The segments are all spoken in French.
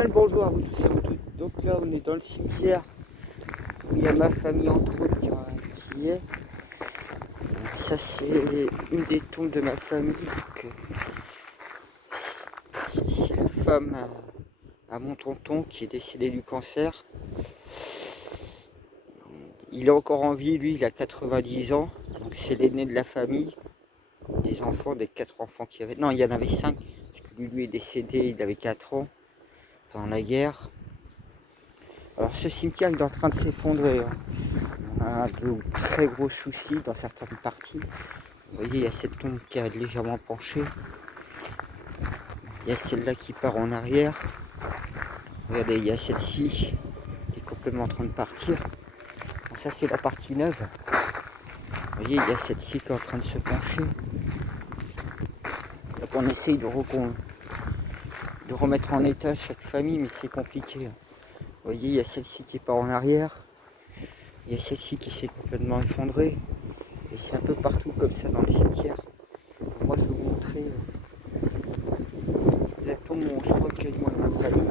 Bien le bonjour à vous tous et à vous toutes. Donc là on est dans le cimetière où il y a ma famille entre autres qui est. Ça c'est une des tombes de ma famille. C'est la femme à mon tonton qui est décédé du cancer. Il est encore en vie, lui il a 90 ans. Donc c'est l'aîné de la famille. Des enfants, des 4 enfants qu'il y avait. Non, il y en avait 5. Parce que lui est décédé, il avait 4 ans pendant la guerre. Alors ce cimetière il est en train de s'effondrer. On a de très gros soucis dans certaines parties. Vous voyez, il y a cette tombe qui a légèrement penché. Il y a celle-là qui part en arrière. Regardez, il y a celle-ci qui est complètement en train de partir. Bon, ça c'est la partie neuve. Vous voyez, il y a celle-ci qui est en train de se pencher. Donc on essaye de remettre en état chaque famille, mais c'est compliqué. Vous voyez, il y a celle-ci qui part en arrière. Il y a celle-ci qui s'est complètement effondrée. Et c'est un peu partout comme ça dans le cimetière. Moi je vais vous montrer la tombe où on se recueille moi et ma famille.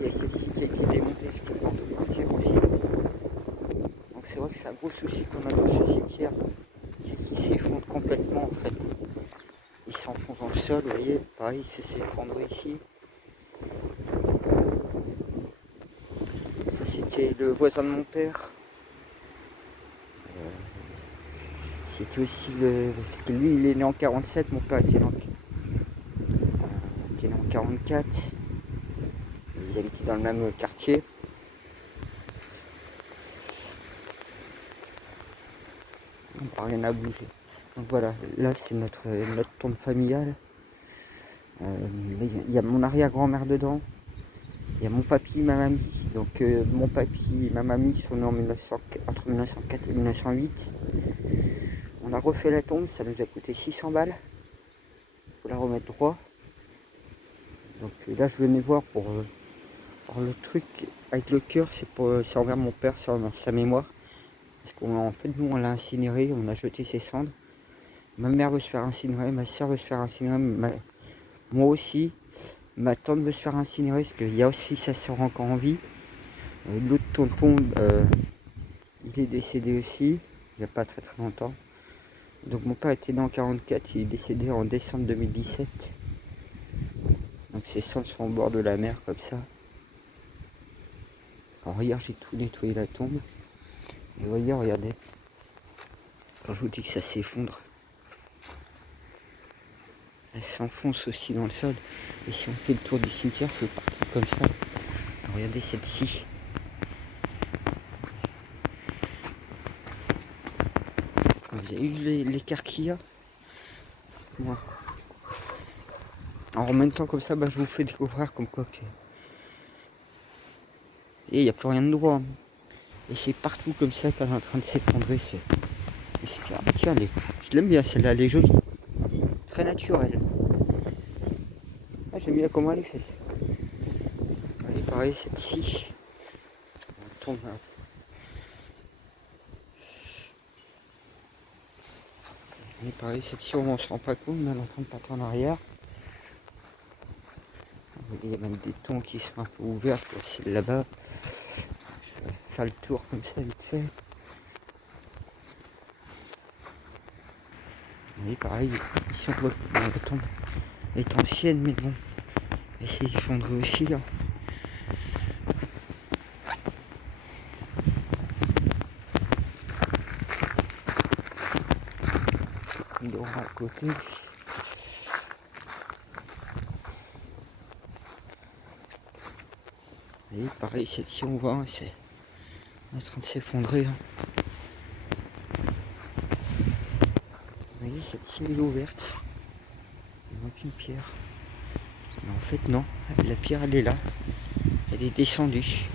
Il y a celle-ci qui a été démontée, je peux pas tout vous dire aussi. Donc c'est vrai que c'est un gros souci qu'on a dans ce cimetière, c'est qu'il s'effondre complètement en fait. Il s'enfonce dans le sol, vous voyez, pareil, il s'est effondré ici. Ça c'était le voisin de mon père. C'était aussi le... Parce que lui il est né en 47, mon père était né en 44. Ils habitaient dans le même quartier. Rien à bouger. Donc voilà, là c'est notre tombe familiale. Il y a mon arrière-grand-mère dedans. Il y a mon papy et ma mamie. Donc mon papy et ma mamie sont nés entre 1904 et 1908. On a refait la tombe, ça nous a coûté 600 balles. Il faut la remettre droit. Donc là je venais voir pour le truc avec le cœur, c'est envers mon père, c'est envers sa mémoire. Parce qu'en fait nous on l'a incinéré, on a jeté ses cendres. Ma mère veut se faire incinérer, ma soeur veut se faire incinérer, moi aussi. Ma tante veut se faire incinérer parce qu'il y a aussi sa soeur encore en vie. L'autre tonton, il est décédé aussi, il n'y a pas très longtemps. Donc mon père était né en 44, il est décédé en décembre 2017. Donc ses cendres sont au bord de la mer comme ça. Alors hier j'ai tout nettoyé la tombe. Et voyez, regardez. Quand je vous dis que ça s'effondre. Elle s'enfonce aussi dans le sol. Et si on fait le tour du cimetière, c'est partout comme ça. Alors, regardez celle-ci. Vous avez vu l'écart qu'il y a? Moi. Alors, en même temps, comme ça, je vous fais découvrir comme quoi que... Et il n'y a plus rien de droit. Et c'est partout comme ça qu'elle est en train de s'effondrer. Tiens, je l'aime bien celle-là, elle est jolie. Très naturelle. Ah, j'aime bien comment elle est faite. Allez, pareil, celle-ci. On tombe là. Et pareil, celle-ci, on ne se rend pas compte, mais elle est en train de partir en arrière. Il y a même des tons qui sont un peu ouverts, je crois que c'est là-bas. Je vais faire le tour comme ça, vite fait. Et pareil, ici on voit que la tombe est ancienne, mais bon, elle s'est effondrée aussi. Hein. Il aura à côté. Et pareil, celle-ci on voit, hein, c'est en train de s'effondrer. Hein. Vous voyez, celle-ci elle est ouverte. Il manque une pierre. Mais en fait non, la pierre elle est là. Elle est descendue.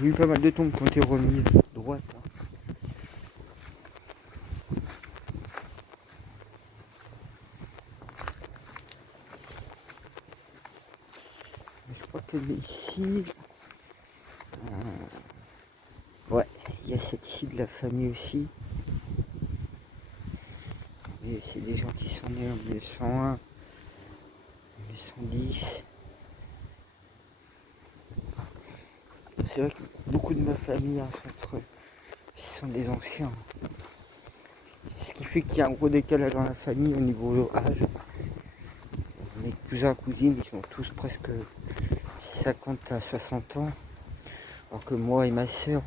J'ai eu pas mal de tombes qui ont été remises droite. Hein. tenez ici. Ouais, il y a cette ici de la famille aussi. Et c'est des gens qui sont nés en 1901, 1910. C'est vrai que beaucoup de ma famille sont des anciens. Ce qui fait qu'il y a un gros décalage dans la famille au niveau âge. Mes cousins, cousines, ils sont tous presque 50 à 60 ans. Alors que moi et ma soeur,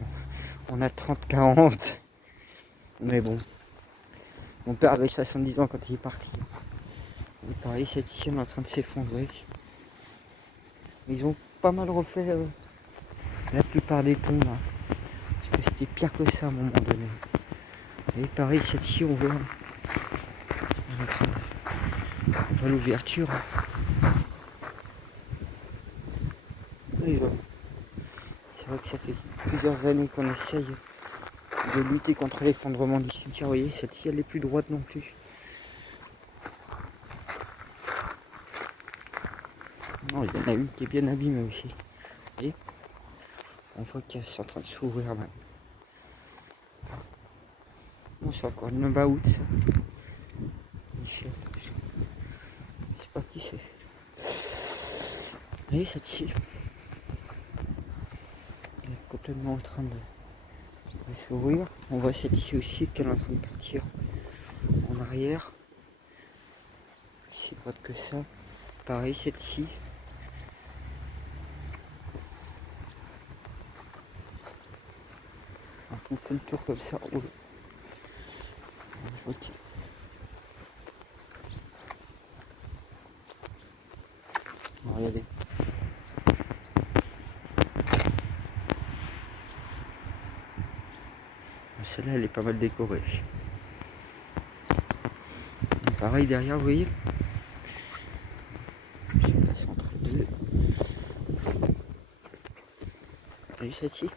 on a 30-40. Mais bon, mon père avait 70 ans quand il est parti. Et pareil, cette ici est en train de s'effondrer. Ils ont pas mal refait la plupart des ponts là. Parce que c'était pire que ça à un moment donné. Et pareil, cette ici, on voit l'ouverture. C'est vrai que ça fait plusieurs années qu'on essaye de lutter contre l'effondrement du cimetière. Vous voyez, cette ici, elle est plus droite non plus. Non, il y en a une qui est bien abîmée aussi. Vous voyez, on voit qu'elle est en train de s'ouvrir même. Bon, c'est encore une baout, ça. Michel, je sais pas qui c'est. Vous voyez, cette ici, elle est complètement en train de s'ouvrir. On voit cette ici aussi qu'elle est en train de partir en arrière. C'est pas que ça. Pareil, cette ici. On fait le tour comme ça. Oh. Ok. Regardez. Celle-là, elle est pas mal décorée. Et pareil derrière, vous voyez. Je passe entre deux. Vous voyez celle-ci?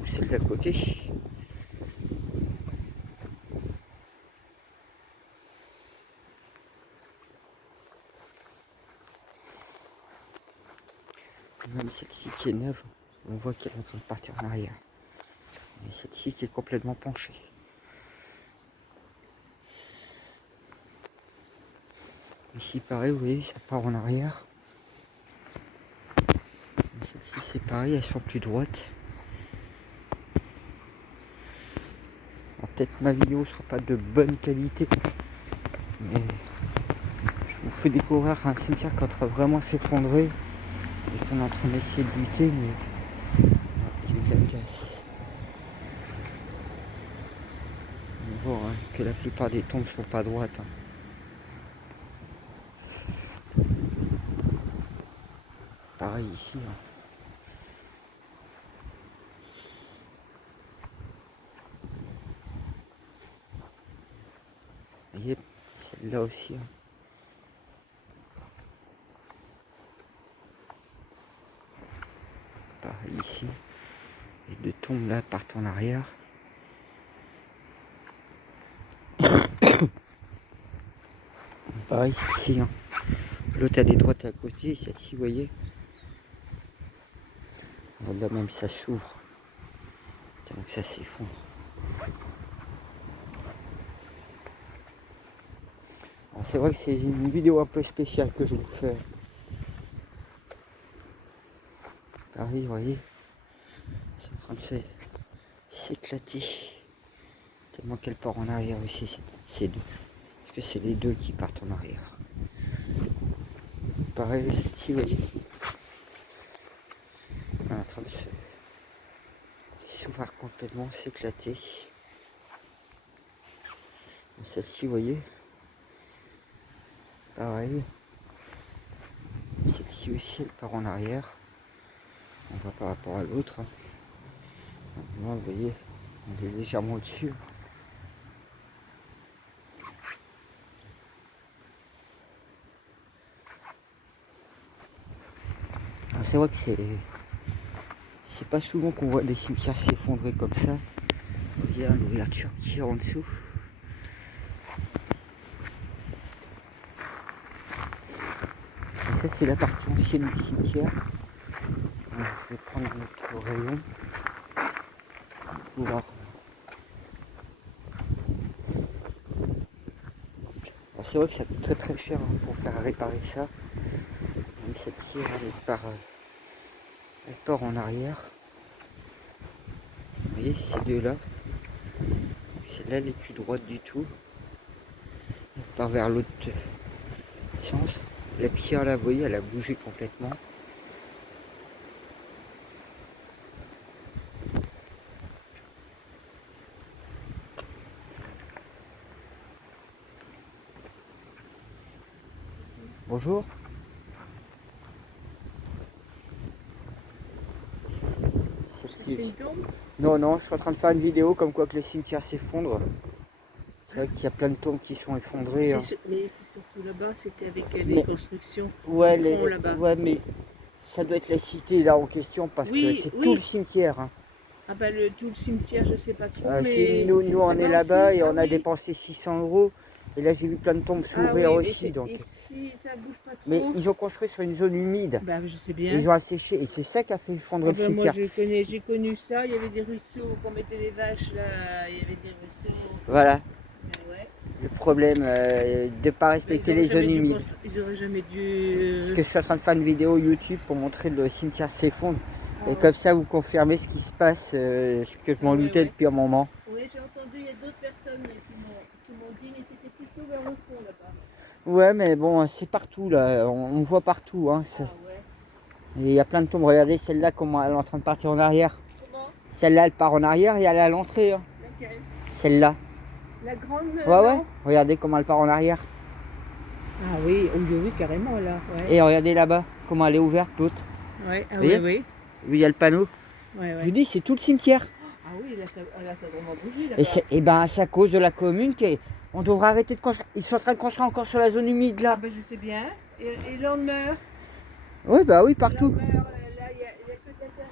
Ou celle d'à côté. Même celle-ci qui est neuve, on voit qu'elle est en train de partir en arrière. Et celle-ci qui est complètement penchée. Ici pareil, vous voyez, ça part en arrière. Celle-ci c'est pareil, elles sont plus droites. Peut-être ma vidéo sera pas de bonne qualité, mais je vous fais découvrir un cimetière qui est en train de vraiment s'effondrer et qu'on est en train d'essayer de lutter, mais il y a eu de la casse. On voit hein, que la plupart des tombes sont pas droites. Hein. Pareil ici. Hein. Vous voyez, celle-là aussi. Hein. Pareil ici. Les deux tombes là partent en arrière. Pareil ici. Hein. L'autre elle est droite à côté, celle-ci, vous voyez. Là même ça s'ouvre. Donc ça s'effondre. C'est vrai que c'est une vidéo un peu spéciale que je vous fais. Pareil, vous voyez, c'est en train de s'éclater. Tellement qu'elle part en arrière aussi, ces deux. Parce que c'est les deux qui partent en arrière. Pareil, celle-ci, vous voyez, elle est en train de s'ouvrir complètement, s'éclater. Celle-ci, vous voyez, pareil. Celle-ci aussi, elle part en arrière. On voit par rapport à l'autre. Maintenant, vous voyez, on est légèrement au-dessus. C'est vrai que c'est pas souvent qu'on voit des cimetières s'effondrer comme ça. Il y a l'ouverture qui est en dessous. ça c'est la partie ancienne du cimetière. Donc, je vais prendre un autre rayon pour pouvoir. C'est vrai que ça coûte très très cher hein, pour faire réparer ça. Même cette cire elle part en arrière. Vous voyez ces deux-là. Celle-là elle est plus droite du tout. Elle part vers l'autre sens. La pierre là, vous voyez, elle a bougé complètement. Bonjour. Non, non, je suis en train de faire une vidéo comme quoi que le cimetière s'effondre. C'est vrai qu'il y a plein de tombes qui sont effondrées. Hein. Mais c'est surtout là-bas, c'était avec les constructions. Ouais, là-bas. Ouais, mais ça doit être la cité là en question parce que c'est tout le cimetière. Hein. Ah bah tout le cimetière, je sais pas trop, mais... Nous on est là-bas et on a dépensé 600 €. Et là j'ai vu plein de tombes s'ouvrir aussi. Donc... Ici, ça bouge pas trop. Mais ils ont construit sur une zone humide. Bah je sais bien. Ils ont asséché et c'est ça qui a fait effondrer le cimetière. Moi j'ai connu ça, il y avait des ruisseaux, quand on mettait les vaches là, il y avait des ruisseaux. Voilà. Ouais. Le problème de ne pas respecter les zones humides. Ils auraient jamais dû... Parce que je suis en train de faire une vidéo YouTube pour montrer le cimetière s'effondre. Et comme ça vous confirmez ce qui se passe, ce que je m'en doutais depuis un moment. Oui, j'ai entendu, il y a d'autres personnes qui m'ont dit, mais c'était plutôt vers le fond là-bas. Ouais, mais bon, c'est partout là, on voit partout. Hein, et il y a plein de tombes. Regardez celle-là, comment elle est en train de partir en arrière. Comment? Celle-là, elle part en arrière et elle est à l'entrée. Hein. Laquelle? Celle-là. La grande. Ouais. Regardez comment elle part en arrière. Ah oui, oui, carrément là. Ouais. Et regardez là-bas, comment elle est ouverte, l'autre. Ouais, oui. Il y a le panneau. Ouais. Je vous dis, c'est tout le cimetière. Ah oui, là ça a vraiment brûlé là. Et ben, c'est à cause de la commune qu'on devrait arrêter de construire. Ils sont en train de construire encore sur la zone humide là. Ah ben je sais bien. Et l'on meurt. Oui, bah oui, partout. Là, il n'y a que de la terre.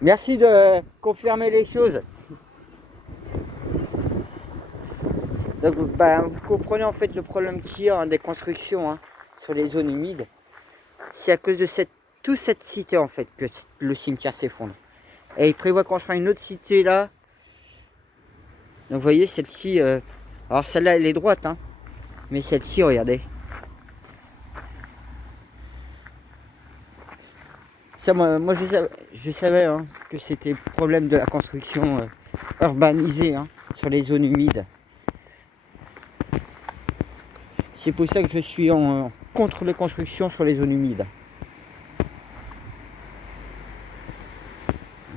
Merci de confirmer les choses. Donc, vous comprenez en fait le problème qu'il y a des constructions hein, sur les zones humides. C'est à cause de toute cette cité en fait que le cimetière s'effondre. Et il prévoit construire une autre cité là. Donc vous voyez celle-ci, alors celle-là elle est droite, hein, mais celle-ci regardez. Ça moi je savais hein, que c'était le problème de la construction urbanisée hein, sur les zones humides. C'est pour ça que je suis contre les constructions sur les zones humides.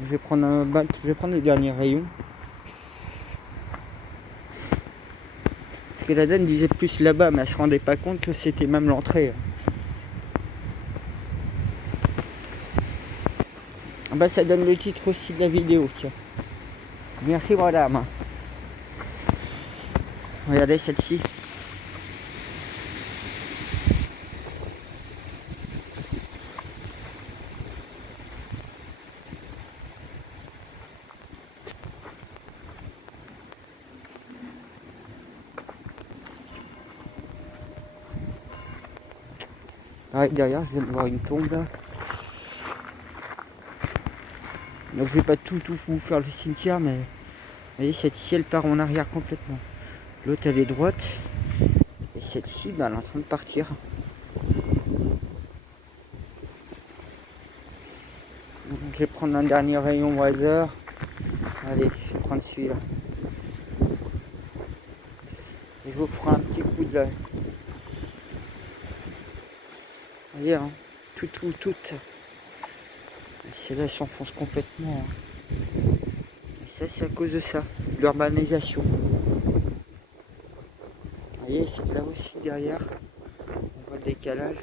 Je vais prendre le dernier rayon. Parce que la dame disait plus là-bas, mais elle se rendait pas compte que c'était même l'entrée. Ah bah ça donne le titre aussi de la vidéo, tiens. Merci madame. Regardez celle-ci. Ouais, derrière, je viens de voir une tombe là. Donc je vais pas tout vous faire le cimetière, mais vous voyez, cette-ci elle part en arrière complètement. L'autre elle est droite. Et celle-ci, elle est en train de partir. Donc, je vais prendre un dernier rayon au hasard. Allez, je vais prendre celui-là. Et je vous ferai un petit coup de l'œil. Vous voyez, hein, tout. Celle-là s'enfonce complètement. Hein. Et ça, c'est à cause de ça, l'urbanisation. Vous voyez, c'est là aussi derrière. On voit le décalage.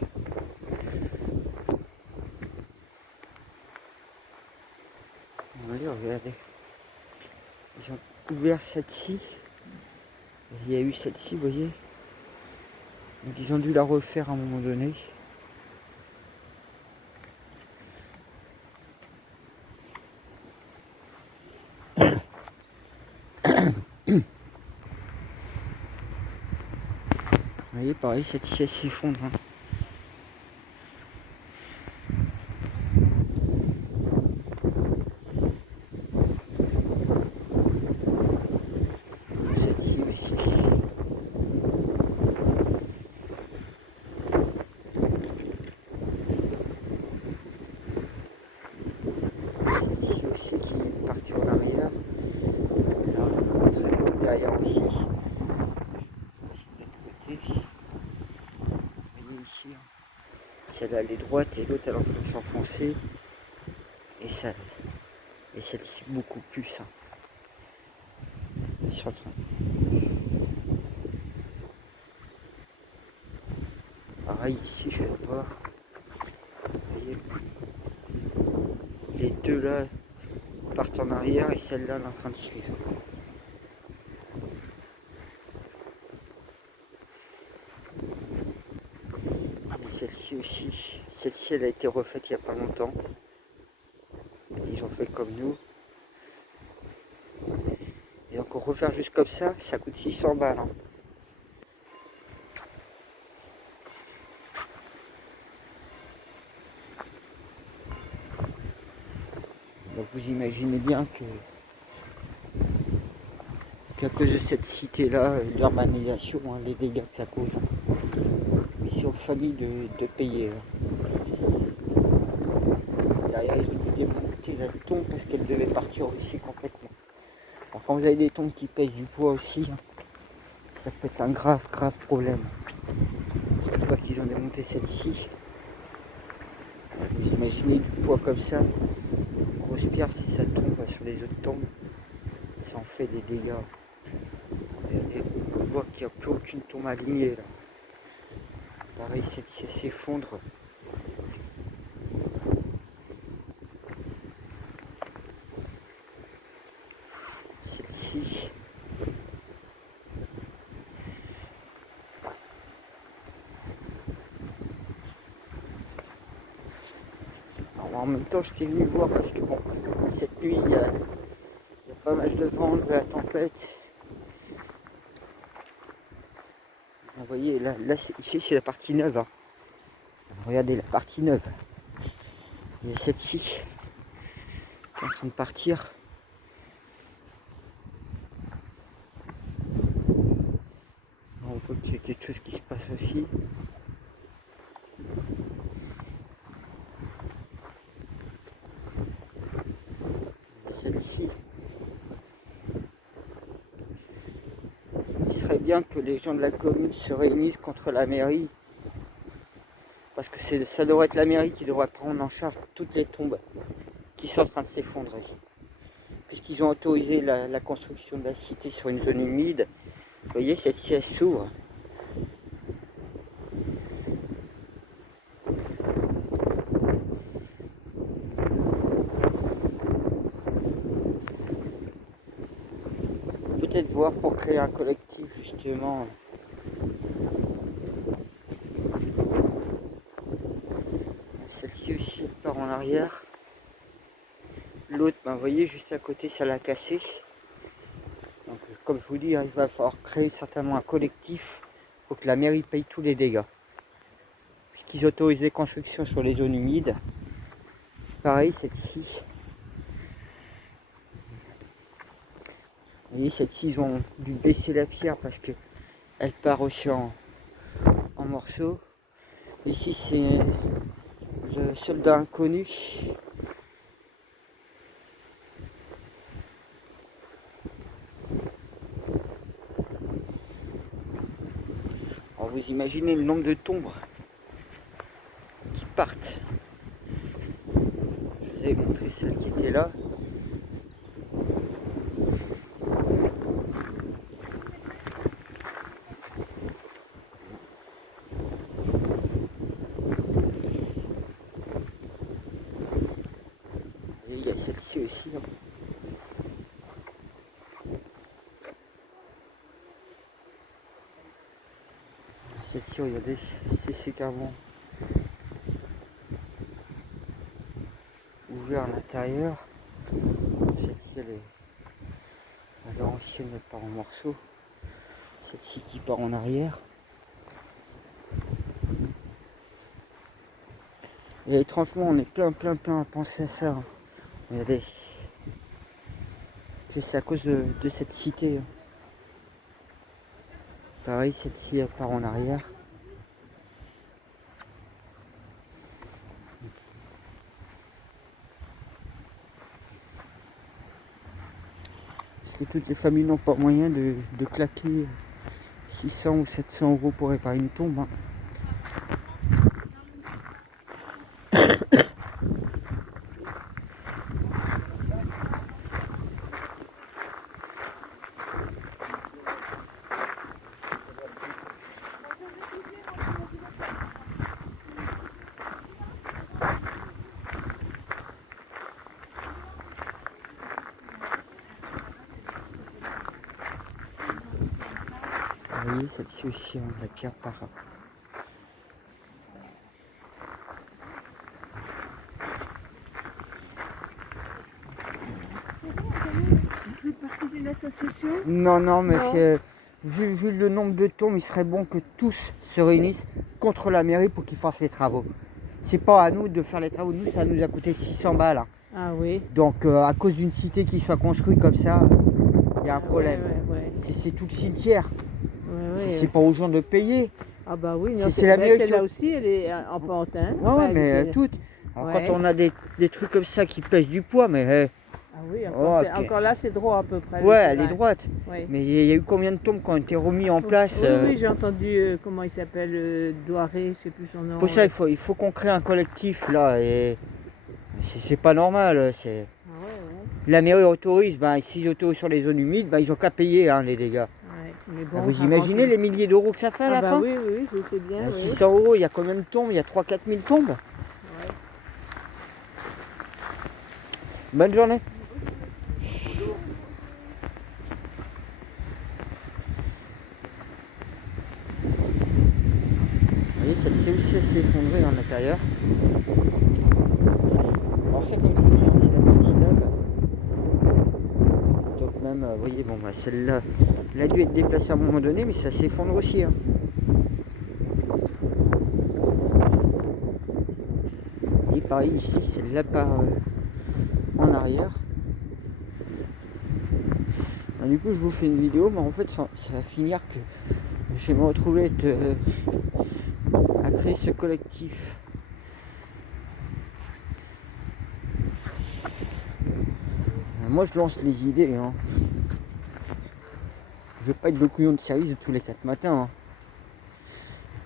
Vous voyez, regardez. Ils ont ouvert celle-ci. Il y a eu celle-ci, vous voyez. Donc ils ont dû la refaire à un moment donné. Vous voyez, pareil, cette siège s'effondre. Hein. Celle-ci aussi. Celle-ci aussi qui est partie en arrière. Alors, je vous montrerai l'autre derrière aussi. De l'autre côté. Vous voyez ici. Hein. Celle-là elle est droite et l'autre elle est en train de s'enfoncer. Et celle-ci beaucoup plus. Hein. Sur le train. Pareil ici, je vais le voir. Vous voyez, les deux là partent en arrière et celle-là elle est en train de suivre. Et celle-ci aussi. Celle-ci elle a été refaite il n'y a pas longtemps. Ils ont fait comme nous. Et encore refaire juste comme ça coûte 600 balles. Hein. Donc vous imaginez bien qu'à cause de cette cité-là, l'urbanisation, hein, les dégâts que ça cause. Mais c'est aux familles de payer. Hein. Derrière, ils ont dû démonter la tombe parce qu'elle devait partir aussi complètement. Alors quand vous avez des tombes qui pèsent du poids aussi, hein, ça peut être un grave problème. C'est pour ça qu'ils ont démonté celle-ci. Vous imaginez du poids comme ça, une grosse pierre, si ça tombe sur les autres tombes, ça en fait des dégâts. Et on voit qu'il n'y a plus aucune tombe alignée là. Pareil, celle-ci s'effondre. Celle-ci. Alors, en même temps, je t'ai venu voir parce que bon, cette nuit, il y a pas mal de vent, de la tempête. Vous voyez, là ici c'est la partie neuve. Hein. Regardez la partie neuve. Il y a cette-ci qui est en train de partir. On voit qu'il y a quelque chose qui se passe aussi. Celle-ci. Il serait bien que les gens de la commune se réunissent contre la mairie. Parce que ça devrait être la mairie qui devrait prendre en charge toutes les tombes qui sont en train de s'effondrer. Puisqu'ils ont autorisé la construction de la cité sur une zone humide. Vous voyez, cette siège s'ouvre. Peut-être voir pour créer un collectif justement. Celle-ci aussi part en arrière. L'autre, ben, vous voyez, juste à côté, ça l'a cassé. Donc, comme je vous dis, hein, il va falloir créer certainement un collectif pour que la mairie paye tous les dégâts. Puisqu'ils autorisent les constructions sur les zones humides. Pareil, celle-ci. Vous voyez, celle-ci, ils ont dû baisser la pierre parce que elle part aussi en morceaux. Ici, c'est le soldat inconnu. Alors, vous imaginez le nombre de tombes qui partent. Je vous avais montré celle qui était là. Et il y a celle-ci aussi. Hein. Celle-ci, regardez, c'est carrément ouvert à l'intérieur. Celle-ci, elle est ancienne, elle part en morceaux. Celle-ci qui part en arrière. Et étrangement, on est plein à penser à ça. Regardez. C'est à cause de cette cité. Pareil, celle-ci part en arrière. Parce que toutes les familles n'ont pas moyen de claquer 600 ou 700 euros pour réparer une tombe. Hein. Vous voyez, celle-ci aussi, hein, la pierre par là. Vous faites partie d'une association? Non, mais Non. c'est vu le nombre de tombes, il serait bon que tous se réunissent contre la mairie pour qu'ils fassent les travaux. C'est pas à nous de faire les travaux, nous ça nous a coûté 600 balles. Hein. Ah oui. Donc à cause d'une cité qui soit construite comme ça, il y a un problème. Ouais. C'est tout le cimetière. Ouais, C'est pas aux gens de payer. Ah bah oui, non, C'est la mairie qui- celle-là aussi, elle est en pente. Hein. Ouais, Enfin, mais elle est- toutes. Alors, Ouais. quand on a des trucs comme ça qui pèsent du poids, mais Ah oui, encore, Oh, ok. encore là, c'est droit à peu près. le ouais, elle est terrain. droite. Oui. Mais il y a eu combien de tombes qui ont été remis en place Oui, j'ai entendu, comment il s'appelle, Douaré, je sais plus son nom. Pour ça, il faut qu'on crée un collectif là. Et c'est pas normal. Ah ouais. La mairie autorise, ben, s'ils autorisent sur les zones humides, ben, ils ont qu'à payer hein, les dégâts. Ouais. Mais bon, Vous ça imaginez rentre- les milliers d'euros que ça fait à la Ah bah fin oui, je sais bien. Oui. 600 euros, il y a combien de tombes? Il y a 3-4 000 tombes. Ouais. Bonne journée. Vous voyez, celle-ci aussi s'est effondrée en intérieur. Alors ça, comme je vous dis, hein, c'est la partie neuve. Donc même, vous voyez, bon, bah, celle-là, elle a dû être déplacée à un moment donné, mais ça s'effondre aussi. Hein. Et pareil ici, celle-là part en arrière. Alors, du coup, je vous fais une vidéo, mais en fait, ça va finir que je vais me retrouver à créer ce collectif. Moi, je lance les idées. Hein. Je vais pas être le couillon de service de tous les 4 matins. Hein.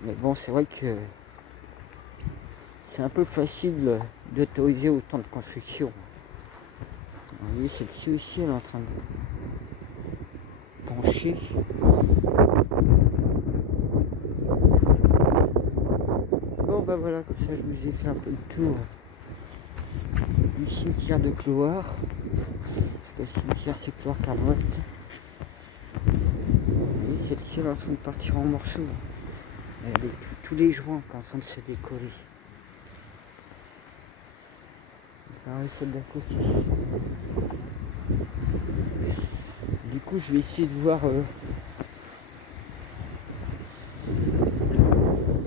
Mais bon, c'est vrai que c'est un peu facile d'autoriser autant de construction. Vous voyez, celle-ci aussi, elle est en train de pencher. Bon, bah voilà, comme ça, je vous ai fait un peu le tour du cimetière de Cloire. Le cimetière, c'est Cloire-Carlotte. Et celle-ci, elle est en train de partir en morceaux. Regardez, tous les joints qui sont en train de se décoller. Pareil, celle d'à côté. Du coup, je vais essayer de voir.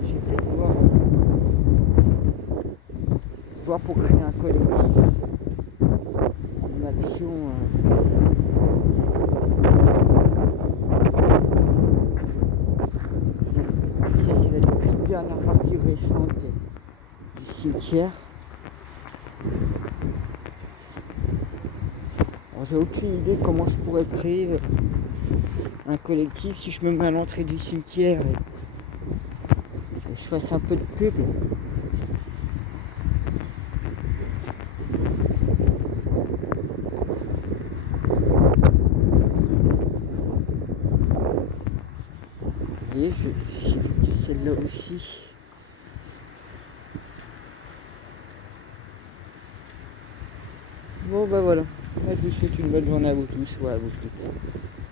Je vais peut-être voir pour créer un collectif, une action. Ça, c'est la toute dernière partie récente du cimetière. Alors, j'ai aucune idée comment je pourrais créer un collectif si je me mets à l'entrée du cimetière et je fasse un peu de pub. Vous voyez, j'ai mis celle-là aussi. Bon bah voilà, là je vous souhaite une bonne journée à vous tous, ou à vous toutes.